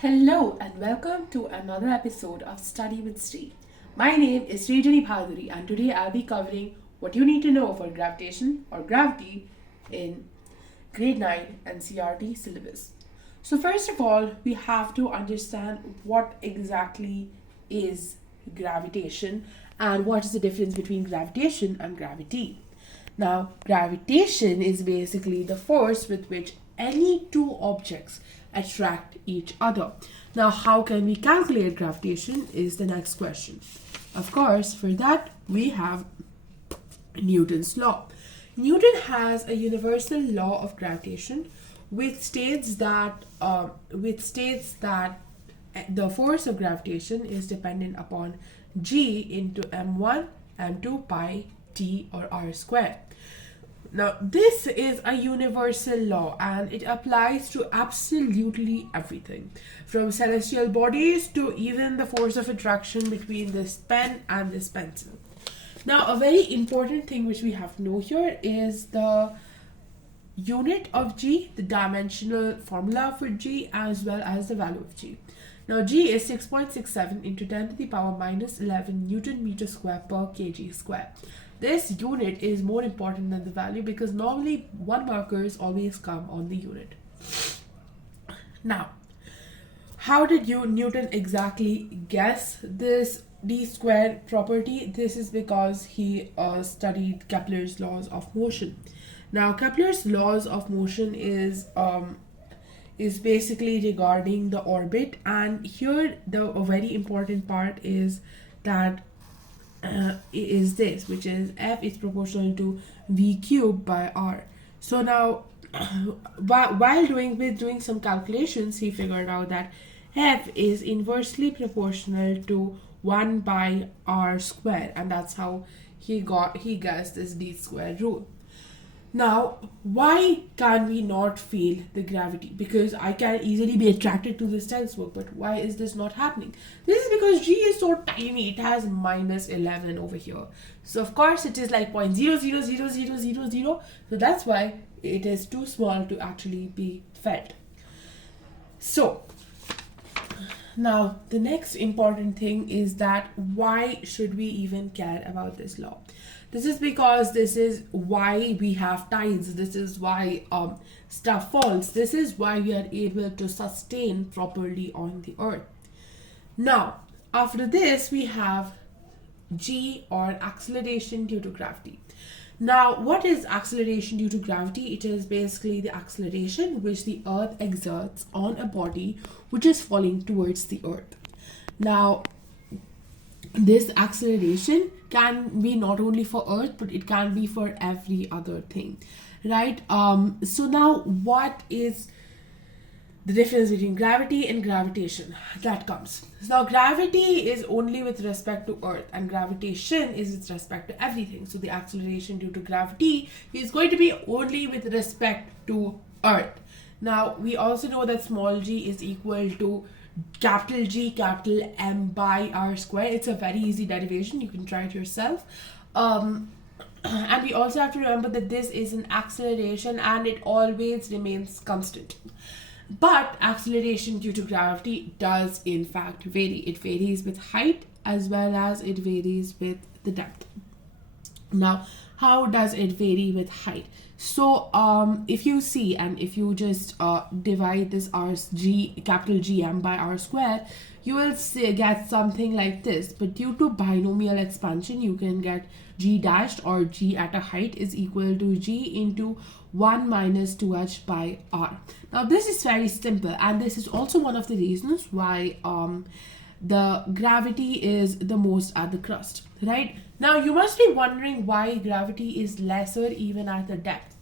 Hello and welcome to another episode of Study with Sree. My name is Sree Bhaduri and today I'll be covering what you need to know for gravitation or gravity in grade 9 NCERT syllabus. So first of all, we have to understand what exactly is gravitation and what is the difference between gravitation and gravity. Now, gravitation is basically the force with which any two objects attract each other. Now, how can we calculate gravitation is the next question. Of course, for that, we have Newton's law. Newton has a universal law of gravitation which states that the force of gravitation is dependent upon g into m1 m2 pi t or r square. Now, this is a universal law and it applies to absolutely everything, from celestial bodies to even the force of attraction between this pen and this pencil. Now, a very important thing which we have to know here is the unit of g, the dimensional formula for g, as well as the value of g. Now, g is 6.67 into 10 to the power minus 11 Newton meter square per kg square. This unit is more important than the value because normally 1 markers always come on the unit. Now, how did Newton exactly guess this d squared property? This is because he studied Kepler's laws of motion. Now, Kepler's laws of motion is basically regarding the orbit, and here a very important part is that is this, which is F is proportional to V cubed by R. So now, while doing some calculations, he figured out that F is inversely proportional to 1 by R square, and that's how he guessed this D square rule. Now, why can we not feel the gravity? Because I can easily be attracted to this textbook, but why is this not happening? This is because G is so tiny, it has minus 11 over here. So, of course, it is like 0.000000, so that's why it is too small to actually be felt. So, now the next important thing is that why should we even care about this law? This is because this is why we have tides. This is why stuff falls. This is why we are able to sustain properly on the earth. Now, after this, we have G, or acceleration due to gravity. Now, what is acceleration due to gravity? It is basically the acceleration which the earth exerts on a body which is falling towards the earth. Now, this acceleration can be not only for earth, but it can be for every other thing, right? So now, what is the difference between gravity and gravitation? That comes. Now, gravity is only with respect to earth and gravitation is with respect to everything. So the acceleration due to gravity is going to be only with respect to earth. Now, we also know that small g is equal to capital G, capital M by R square. It's a very easy derivation. You can try it yourself. And we also have to remember that this is an acceleration and it always remains constant. But acceleration due to gravity does in fact vary. It varies with height as well as it varies with the depth. Now, how does it vary with height? So, if you see and if you just divide this capital Gm by R square, you will get something like this. But due to binomial expansion, you can get G dashed, or G at a height, is equal to G into 1 minus 2h by R. Now, this is very simple, and this is also one of the reasons why the gravity is the most at the crust, right? Now, you must be wondering why gravity is lesser even at the depth.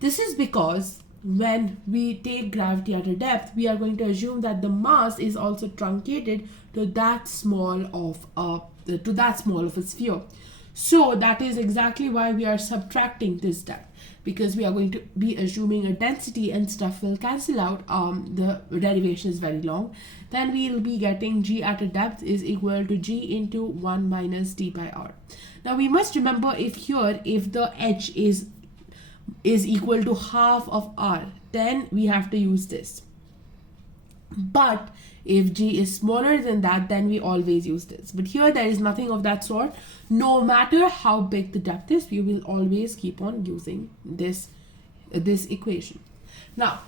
This is because when we take gravity at a depth, we are going to assume that the mass is also truncated to that small of a sphere. So that is exactly why we are subtracting this depth, because we are going to be assuming a density and stuff will cancel out. The derivation is very long. Then we will be getting G at a depth is equal to G into 1 minus d by R. Now we must remember if the h is equal to half of R, then we have to use this. But if G is smaller than that, then we always use this. But here there is nothing of that sort. No matter how big the depth is, we will always keep on using this equation. Now,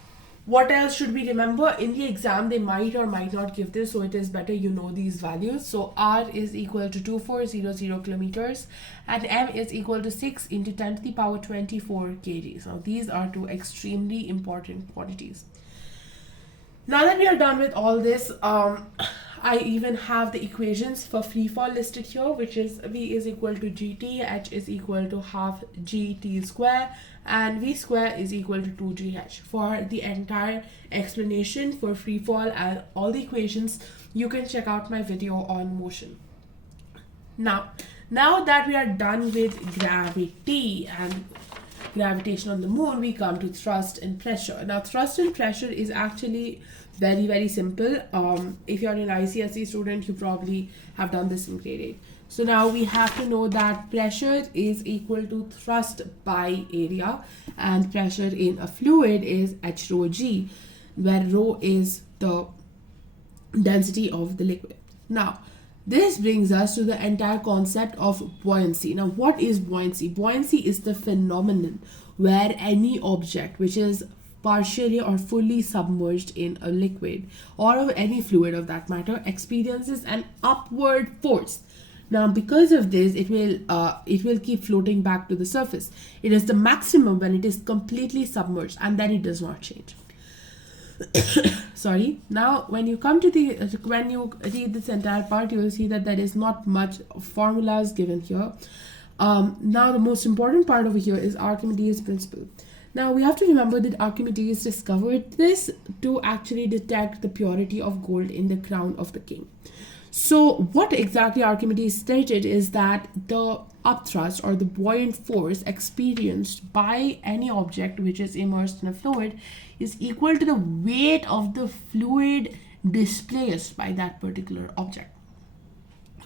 what else should we remember? In the exam, they might or might not give this, so it is better you know these values. So R is equal to 2400 kilometers and M is equal to 6 into 10 to the power 24 kgs. Now, these are two extremely important quantities. Now that we are done with all this, I even have the equations for free fall listed here, which is V is equal to GT, H is equal to half GT square, and V square is equal to 2GH. For the entire explanation for free fall and all the equations, you can check out my video on motion. Now that we are done with gravity and gravitation on the moon, we come to thrust and pressure. Now, thrust and pressure is actually very, very simple. If you're an ICSE student, you probably have done this in grade 8. So now we have to know that pressure is equal to thrust by area, and pressure in a fluid is H rho G, where rho is the density of the liquid. Now, this brings us to the entire concept of buoyancy. Now, what is buoyancy? Buoyancy is the phenomenon where any object which is partially or fully submerged in a liquid or of any fluid of that matter experiences an upward force. Now, because of this, it will keep floating back to the surface. It is the maximum when it is completely submerged, and then it does not change. Sorry. Now, when you read this entire part, you will see that there is not much formulas given here. Now, the most important part over here is Archimedes' principle. Now, we have to remember that Archimedes discovered this to actually detect the purity of gold in the crown of the king. So, what exactly Archimedes stated is that the upthrust or the buoyant force experienced by any object which is immersed in a fluid is equal to the weight of the fluid displaced by that particular object.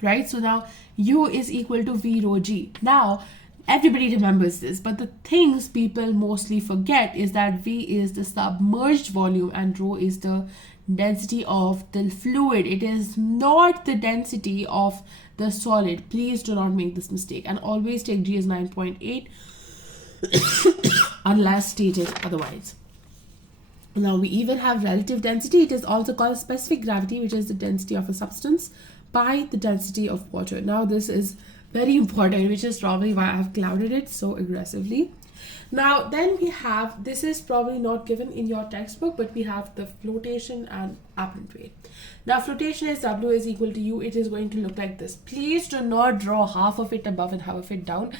Right? So now U is equal to V rho G. Now, everybody remembers this, but the things people mostly forget is that V is the submerged volume and rho is the density of the fluid. It is not the density of the solid. Please do not make this mistake, and always take G as 9.8 unless stated otherwise. Now, we even have relative density. It is also called specific gravity, which is the density of a substance by the density of water. Now, this is very important, which is probably why I have clouded it so aggressively. Now, then we have, this is probably not given in your textbook, but we have the flotation and apparent weight. Now, flotation is W is equal to U. It is going to look like this. Please do not draw half of it above and half of it down.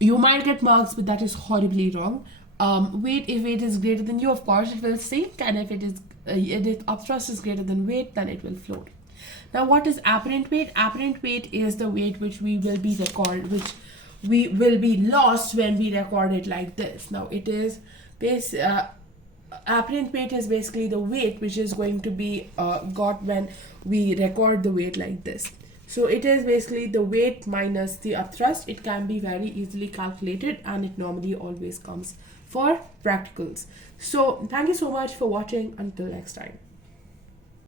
You might get marks, but that is horribly wrong. Weight, if weight is greater than U, of course it will sink, and if upthrust is greater than weight, then it will float. Now, what is apparent weight? Apparent weight is the weight which we will be lost when we record it like this. Now, it is apparent weight is basically the weight which is going to be got when we record the weight like this. So it is basically the weight minus the upthrust. It can be very easily calculated, and it normally always comes for practicals. So thank you so much for watching. Until next time.